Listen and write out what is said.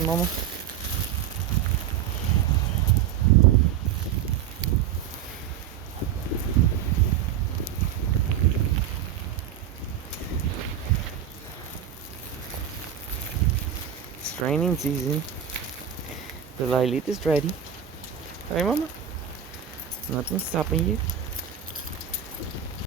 Hey, mama. It's training season. The Lilith is ready. Hey, mama. Nothing's stopping you.